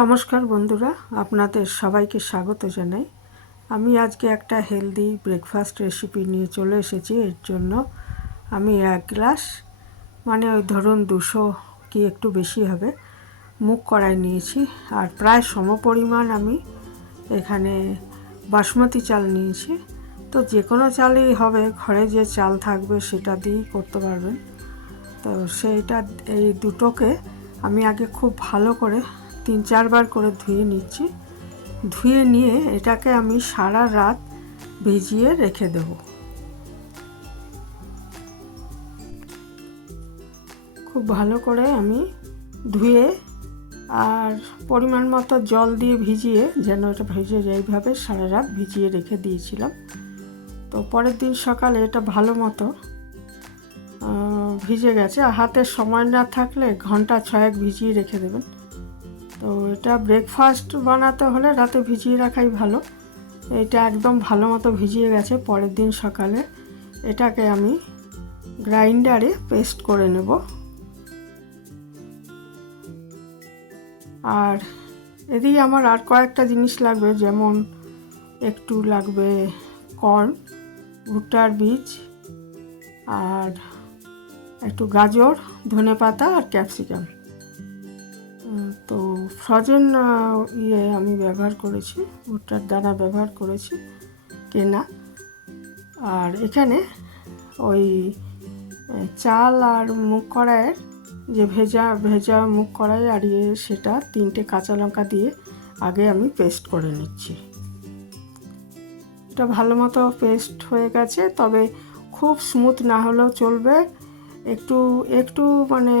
নমস্কার বন্ধুরা, আপনাদের সবাইকে স্বাগত জানাই। আমি আজকে একটা হেলদি ব্রেকফাস্ট রেসিপি নিয়ে চলে এসেছি। এর জন্য আমি 1 গ্লাস মানে ওই ধরুন 200 কি একটু বেশি হবে মুগ কড়াই নিয়েছি। আর প্রায় সমপরিমাণ আমি এখানে বাসমতি চাল নিয়েছি। তো যে কোনো চালই হবে, ঘরে যে চাল থাকবে সেটা দিয়েই করতে পারবেন। তো সেইটা এই দুটোকে আমি আগে খুব ভালো করে 3-4 বার করে ধুয়ে নিচ্ছি। ধুয়ে নিয়ে এটাকে আমি সারা রাত ভিজিয়ে রেখে দেব। খুব ভালো করে আমি ধুয়ে আর পরিমাণ মতো জল দিয়ে ভিজিয়ে, যেন এটা ভিজে যায় এইভাবে সারা রাত ভিজিয়ে রেখে দিয়েছিলাম। তো পরের দিন সকালে এটা ভালো মতো ভিজে গেছে। আর হাতে সময় না থাকলে ঘন্টা 6 ভিজিয়ে রেখে দেবেন। তো এটা ব্রেকফাস্ট বানাতে হলে রাতে ভিজিয়ে রাখাই ভালো। এটা একদম ভালো মতো ভিজিয়ে গেছে। পরের দিন সকালে এটাকে আমি গ্রাইন্ডারে পেস্ট করে নেব। আর এদিকে আমার আর কয়েকটা জিনিস লাগবে, যেমন একটু লাগবে কর্ন, ভুট্টার বীজ, আর একটু গাজর, ধনেপাতা আর ক্যাপসিকাম। তো ফ্রোজেন আমি ব্যবহার করেছি, ভুট্টার দানা ব্যবহার করেছি কেনা। আর এখানে ওই চাল আর মুগ কড়াইয়ের যে ভেজা মুগ কড়াই আর সেটা 3টে কাঁচা লঙ্কা দিয়ে আগে আমি পেস্ট করে নিচ্ছি। এটা ভালো মতো পেস্ট হয়ে গেছে, তবে খুব স্মুথ না হলেও চলবে। একটু একটু মানে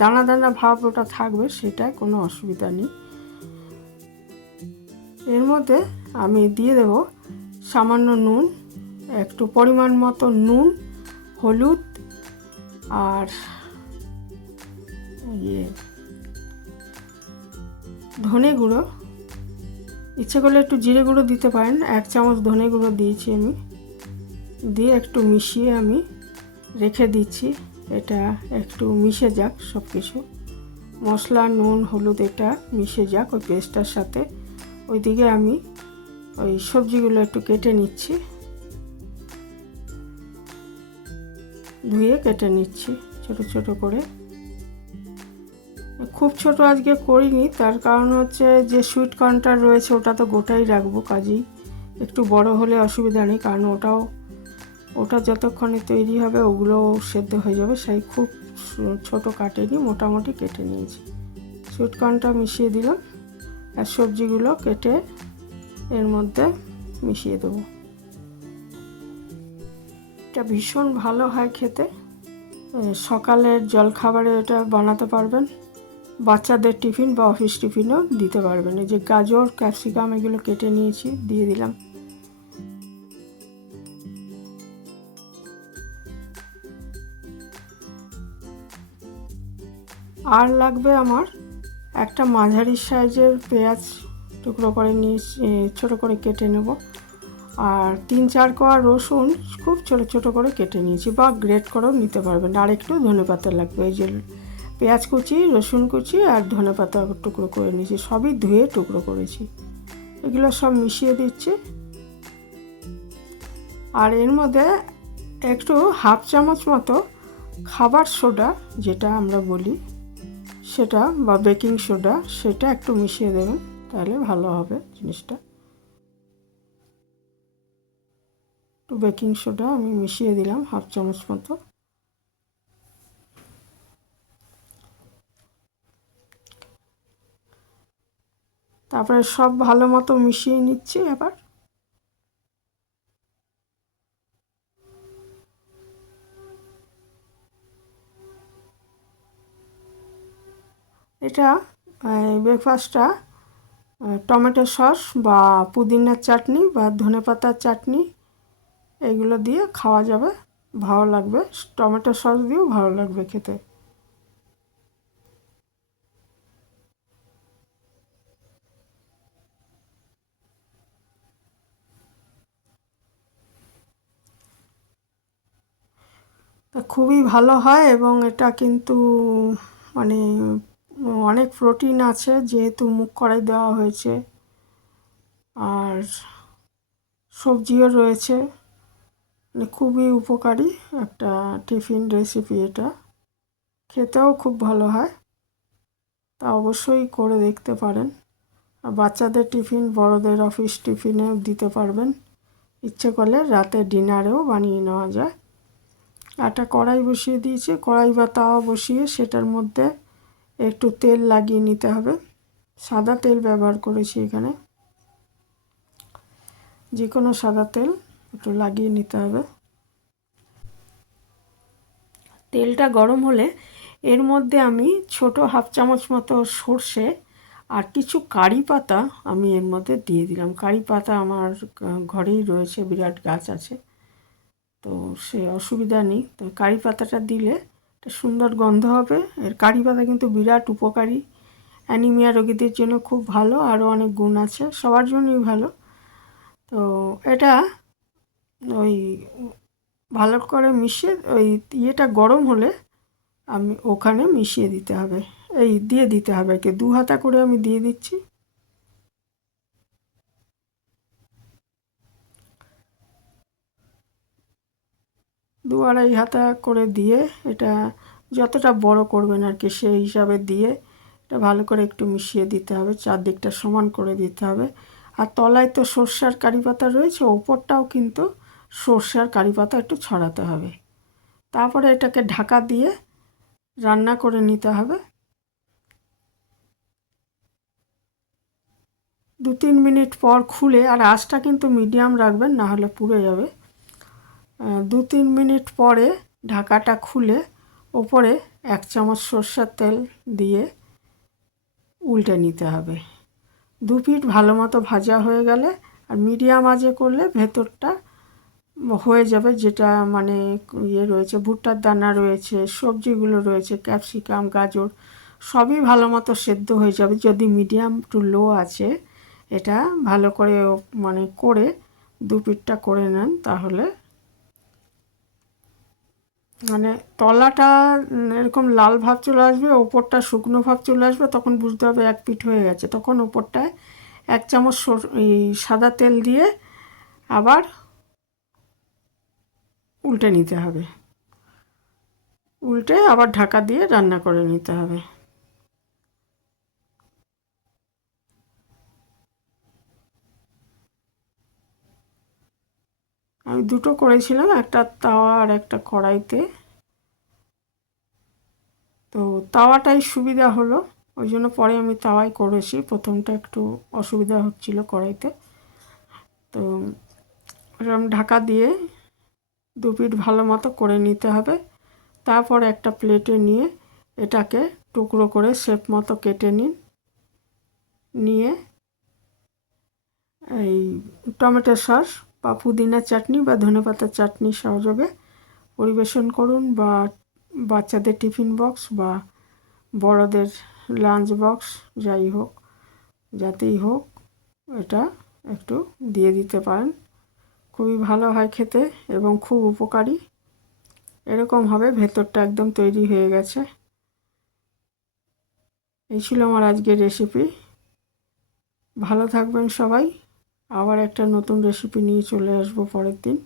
দানা দানা ভাব ওটা থাকবে, সেটাই কোনো অসুবিধা নেই। এর মধ্যে আমি দিয়ে দেব সামান্য নুন, একটু পরিমাণ মতো নুন, হলুদ আর ধনে গুঁড়ো। ইচ্ছে করলে একটু জিরে গুঁড়ো দিতে পারেন। 1 চামচ ধনে গুঁড়ো দিয়েছি আমি, দিয়ে একটু মিশিয়ে আমি রেখে দিচ্ছি। এটা একটু মিশে যাক, সব কিছু মশলা, নুন, হলুদ এটা মিশে যাক ওই পেস্টটার সাথে। ওইদিকে আমি ওই সবজিগুলো একটু কেটে নিচ্ছি, ধুয়ে কেটে নিচ্ছি ছোট ছোট করে। খুব ছোট আজকে করিনি, তার কারণ হচ্ছে যে সুইট কর্নটা রয়েছে ওটা তো গোটাই রাখবো, কাজেই একটু বড় হলে অসুবিধা নেই, কারণ ওটা যতক্ষণে তৈরি হবে ওগুলো সেদ্ধ হয়ে যাবে। সেই খুব ছোট কাটেনি, মোটামুটি কেটে নিয়েছি। সুইট কর্নটা মিশিয়ে দিলাম আর সবজিগুলো কেটে এর মধ্যে মিশিয়ে দেবো। এটা ভীষণ ভালো হয় খেতে। সকালের জলখাবারে এটা বানাতে পারবেন, বাচ্চাদের টিফিন বা অফিস টিফিনও দিতে পারবেন। এই যে গাজর, ক্যাপসিকাম এগুলো কেটে নিয়েছি, দিয়ে দিলাম। আর লাগবে আমার একটা মাঝারি সাইজের পেঁয়াজ, টুকরো করে নিয়েছি, ছোটো করে কেটে নেব। আর 3-4 কোয়া রসুন খুব ছোটো ছোটো করে কেটে নিয়েছি, বা গ্রেট করেও নিতে পারবেন। আর একটু ধনেপাতা লাগবে। এই যে পেঁয়াজ কুচি, রসুন কুচি আর ধনেপাতা টুকরো করে নিয়েছি, সবই ধুয়ে টুকরো করেছি। এগুলো সব মিশিয়ে দিচ্ছি। আর এর মধ্যে একটু 1/2 চামচ মতো খাবার সোডা, যেটা আমরা বলি সেটা, বা বেকিং সোডা, সেটা একটু মিশিয়ে দেবেন, তাহলে ভালো হবে জিনিসটা। একটু বেকিং সোডা আমি মিশিয়ে দিলাম 1/2 চামচ মতো। তারপরে সব ভালো মতো মিশিয়ে নিচ্ছি। এবার এটা ব্রেকফাস্টটা টমেটো সস বা পুদিনার চাটনি বা ধনেপাতার চাটনি এগুলো দিয়ে খাওয়া যাবে, ভালো লাগবে। টমেটো সস দিয়েও ভালো লাগবে খেতে। তা খুবই ভালো হয়, এবং এটা কিন্তু মানে অনেক প্রোটিন আছে যেহেতু মুগ কড়াই দেওয়া হয়েছে, আর সবজিও রয়েছে, মানে খুবই উপকারী একটা টিফিন রেসিপি। এটা খেতেও খুব ভালো হয়, তা অবশ্যই করে দেখতে পারেন। আর বাচ্চাদের টিফিন, বড়দের অফিস টিফিনেও দিতে পারবেন, ইচ্ছে করলে রাতে ডিনারেও বানিয়ে নেওয়া যায়। একটা কড়াই বসিয়ে দিয়েছি, কড়াই বা তাওয়া বসিয়ে সেটার মধ্যে একটু তেল লাগিয়ে নিতে হবে। সাদা তেল ব্যবহার করেছি এখানে, যে কোনো সাদা তেল একটু লাগিয়ে নিতে হবে। তেলটা গরম হলে এর মধ্যে আমি ছোট হাফ চামচ মতো সর্ষে আর কিছু কারি পাতা আমি এর মধ্যে দিয়ে দিলাম। কারি পাতা আমার ঘরেই রয়েছে, বিরাট গাছ আছে, তো সে অসুবিধা নেই। তো কারি পাতাটা দিলে একটা সুন্দর গন্ধ হবে। এর কারি পাতা কিন্তু বিরাট উপকারী, অ্যানিমিয়া রোগীদের জন্য খুব ভালো, আরও অনেক গুণ আছে, সবার জন্যই ভালো। তো এটা ওই ভালো করে মিশিয়ে ওই ইয়েটা গরম হলে আমি ওখানে মিশিয়ে দিতে হবে, দিয়ে দিতে হবে, একে 2 হাতা করে আমি দিয়ে দিচ্ছি। দু আড়াই হাতা করে দিয়ে এটা যতটা বড় করবেন আর কি সেই হিসাবে দিয়ে এটা ভালো করে একটু মিশিয়ে দিতে হবে, চারদিকটা সমান করে দিতে হবে। আর তলায় তো সর্ষার কারি পাতা রয়েছে, ওপরটাও কিন্তু সর্ষার কারি পাতা একটু ছড়াতে হবে। তারপরে এটাকে ঢাকা দিয়ে রান্না করে নিতে হবে। 2-3 মিনিট পর খুলে, আর আঁচটা কিন্তু মিডিয়াম রাখবেন, না হলে পুড়ে যাবে। 2-3 মিনিট পরে ঢাকাটা খুলে ওপরে 1 চামচ সর্ষের তেল দিয়ে উল্টে নিতে হবে। 2 পিঠ ভালো মতো ভাজা হয়ে গেলে, আর মিডিয়াম আঁচে করলে ভেতরটা হয়ে যাবে, যেটা মানে ইয়ে রয়েছে, ভুট্টার দানা রয়েছে, সবজিগুলো রয়েছে, ক্যাপসিকাম, গাজর সবই ভালো মতো সেদ্ধ হয়ে যাবে। যদি মিডিয়াম টু লো আছে এটা ভালো করে মানে করে 2 পিঠটা করে নেন, তাহলে মানে তলাটা এরকম লাল ভাব চলে আসবে, ওপরটা শুকনো ভাব চলে আসবে, তখন বুঝতে হবে 1 পিঠ হয়ে গেছে। তখন ওপরটায় 1 চামচ সাদা তেল দিয়ে আবার উল্টে নিতে হবে, উল্টে আবার ঢাকা দিয়ে রান্না করে নিতে হবে। আমি দুটো করেছিলাম, একটা তাওয়া আর একটা কড়াইতে। তো তাওয়াটাই সুবিধা হলো, ওই জন্য পরে আমি তাওয়াই করেছি, প্রথমটা একটু অসুবিধা হচ্ছিল কড়াইতে। তো এরকম ঢাকা দিয়ে 2 পিঠ ভালো মতো করে নিতে হবে। তারপর একটা প্লেটে নিয়ে এটাকে টুকরো করে শেপ মতো কেটে নিন, নিয়ে এই টমেটো সস বা পুদিনা চাটনি বা ধনেপাতার চাটনি সহযোগে পরিবেশন করুন, বা বাচ্চাদের টিফিন বক্স বা বড়দের লাঞ্চ বক্স যাই হোক, যাতেই হোক এটা একটু দিয়ে দিতে পারেন। খুবই ভালো হয় খেতে এবং খুব উপকারী। এরকম হবে, ভেতরটা একদম তৈরি হয়ে গেছে। এই ছিল আমার আজকের রেসিপি। ভালো থাকবেন সবাই, আবার একটা নতুন রেসিপি নিয়ে চলে আসবো পরের দিন।